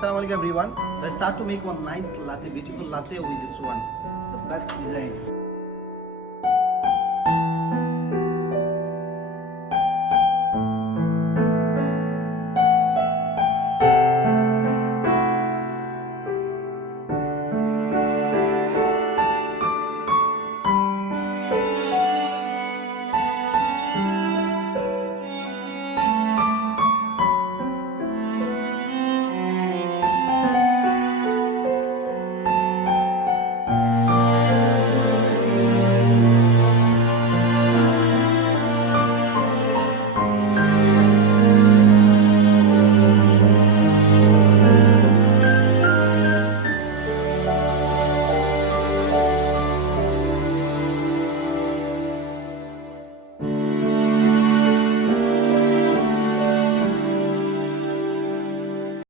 Assalamu alaikum everyone. Let's start to make one nice latte, beautiful latte with this one. The best design.